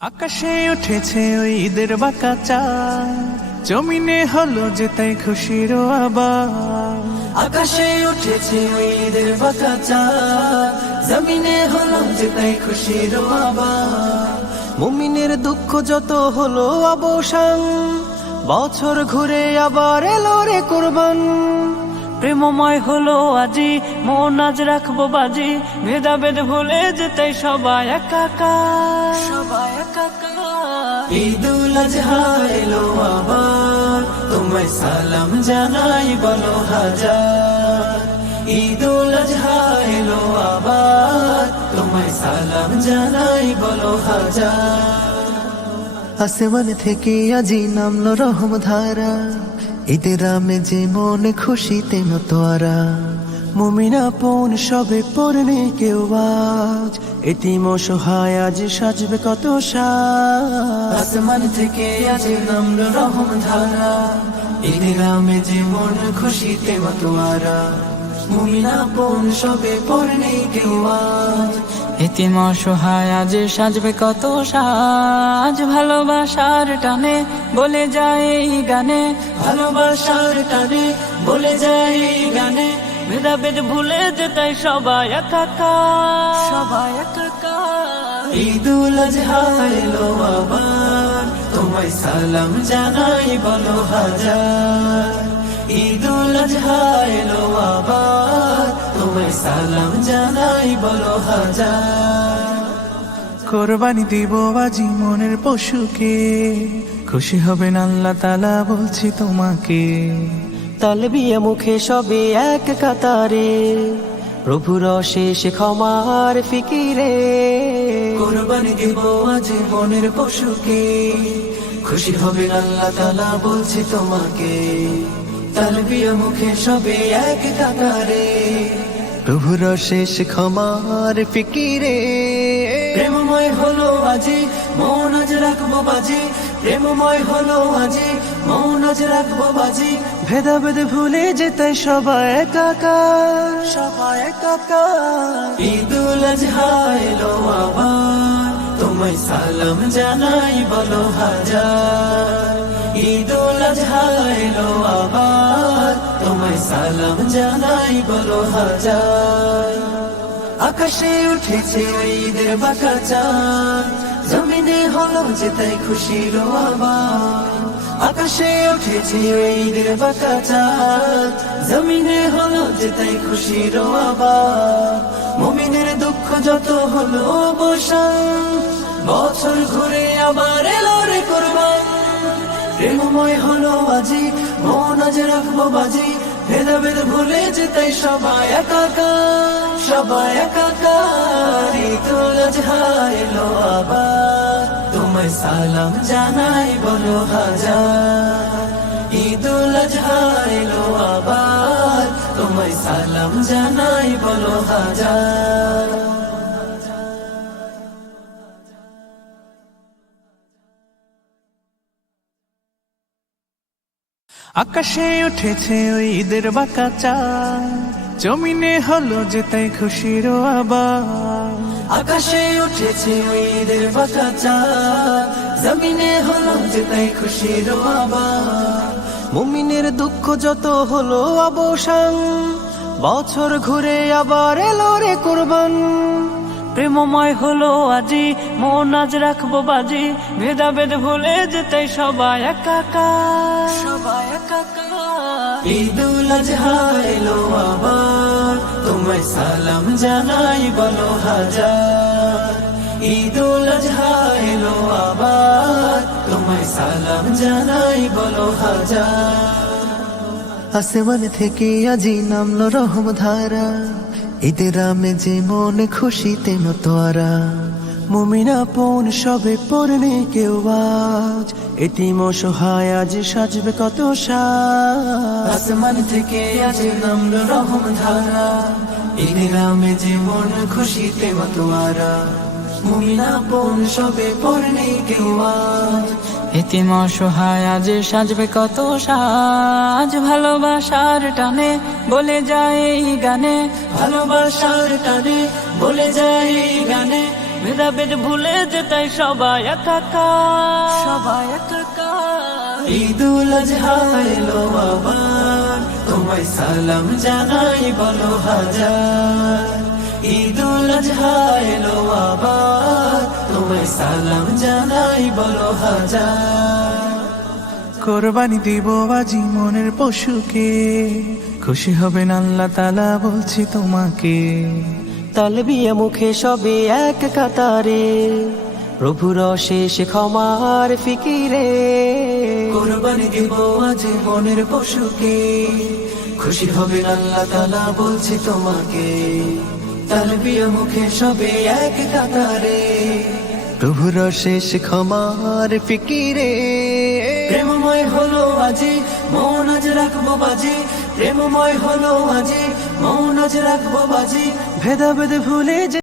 আকাশে উঠেছে ওই ঈদের বাঁকা চাঁদ, জমিনে হলো যে তাই খুশির আবার। আকাশে উঠেছে ওই ঈদের বাঁকা চাঁদ, জমিনে হলো যে তাই খুশির আবার। মুমিনের দুঃখ যত হলো অবসান, বছর ঘুরে আবার এলো রে কুরবান। প্রেমময় হলো আজি, মন আজ রাখবো বাজি, ভেদাভেদ ভুলে যেতে সবাই একাকার, সবাই একাকার। ঈদুল আজহা এলো আবার, তোমায় সালাম জানাই বলো হাজার। ঈদুল আজহা এলো আবার, তোমায় সালাম জানাই বলো হাজার। আসমান থেকে আজি নামলো রহম ধারা, ঈদের আমেজে মনে খুশিতে মতোয়ারা। মুমিনা পন সবে পড়নে কেউ আজ, এতিম অসহায় আজ সাজবে কত সাজ। আসমান থেকে আজি নামলো রহম ধারা, ঈদের আমেজে মন খুশিতে মতোয়ারা। মুমিনা পন সবে পড়নে কেউ আজ, এতিম অসহায় আজ সাজবে কত সাজ। ভালোবাসার টানে বলে যায় এই গানে, ভালোবাসার টানে বলে যায় এই গানে। ভেদাভেদ ভুলে যেতে সবাই একাকার, সবাই একাকার। ঈদুল আজহা এলো আবার, তোমায় সালাম জানাই বলো হাজার। ঈদুল আজহা এলো আবার, তোমায় সালাম জানাই বলো হাজার। কোরবানি দিব আজি মনের পশুকে, খুশি হবেন আল্লাহ তাআলা বলছি তোমাকে। তালবিয়া মুখে সবে এক কাতারে, প্রভুর অশেষ ক্ষমার ফিকিরে। কোরবানি দিব আজ মনের পশুকে, খুশি হবে আল্লাহ তাআলা বলছি তোমাকে। তালবিয়া মুখে সবে এক কাতারে, প্রভুর অশেষ ক্ষমার ফিকিরে। প্রেমময় হলো আজি মন আজ রাখবো বাজি। প্রেমময় হলো আজি মন আজ রাখবো বাজি। ভেদাভেদ ভুলে যেতে সবাই একাকার, সবাই একাকার। ঈদুল আজহা এলো আবার, তোমায় সালাম জানাই বলো হাজার। ঈদুল আজহা এলো আবার, তোমায় সালাম জানাই বলো হাজার। আকাশে উঠেছে ঈদের বাঁকা চাঁদ, জমিনে হলো যে তাই খুশির আবার। আকাশে উঠেছে ঈদের বাঁকা চাঁদ, জমিনে হলো যে তাই খুশির আবার। মুমিনের দুঃখ যত হলো অবসান, বছর ঘুরে আবার এলো রে কুরবান। প্রেমময় হলো আজি মন আজ রাখবো বাজি। ভেদাভেদ ভুলে যেতে সবাই একাকার, সবাই একাকার। ঈদুল আজহা এলো আবার, তোমায় সালাম জানাই বলো হাজার। ঈদুল আজহা এলো আবার, তোমায় সালাম জানাই বলো হাজার। আকাশে উঠেছে ওই ঈদের বাঁকা চাঁদ, জমিনে হলো যে তাই খুশির আবার। আকাশে উঠেছে ওই ঈদের বাঁকা চাঁদ, জমিনে হলো যে তাই খুশির আবার। মুমিনের দুঃখ যত হলো অবসান, বছর ঘুরে আবার এলো রে কুরবান। প্রেমময় হলো আজি, মন আজ রাখবো বাজি, ভেদাভেদ ভুলে যেতে সবাই একাকার, সবাই একাকার। ঈদুল আজহা এলো আবার, তোমায় সালাম জানাই বলো হাজার। ঈদুল আজহা এলো আবার, তোমায় সালাম জানাই বলো হাজার। আসমান থেকে আজি নামলো রহম ধারা, ঈদের আমেজে মনে খুশিতে মতোয়ারা। মুমিনা পন সবে পড়নে কেউ আজ, এতিম অসহায় আজ সাজবে কত সাজ। আসমান থেকে আজ নামলো রহম ধারা, ঈদের আমেজে মন খুশিতে মতোয়ারা। মুমিনা পন সবে পড়নে কেউ আজ, এতিম অসহায় আজ সাজবে কত সাজ। ভালোবাসার টানে বলে যায় এই গানে, ভালোবাসার টানে বলে যায় এই গানে। ভেদাভেদ ভুলে যেতাই সবাই একাকার, সবাই একাকার। ঈদুল আজহা এলো আবার, তোমায় সালাম জানাই বলো হাজার। ঈদুল আজহা এলো আবার, তোমায় সালাম জানাই বলো হাজার। কোরবানি দিব আজি মনের পশুকে, খুশি হবেন আল্লাহ তাআলা বলছি তোমাকে। তালবিয়া মুখে সবে এক কাতারে, প্রভুর অশেষ ক্ষমার ফিকিরে। কোরবানি দিব আজ মনের পশুকে, খুশি হবেন আল্লাহ তাআলা বলছি তোমাকে। তালবিয়া মুখে সবে এক কাতারে, প্রভুর শেষ ক্ষমার ফিকিরে। প্রেমময় হলো আজি মন আজ রাখবো বাজি, প্রেমময় হলো আজি মন আজ রাখবো বাজি। ভেদাভেদ ভুলে যে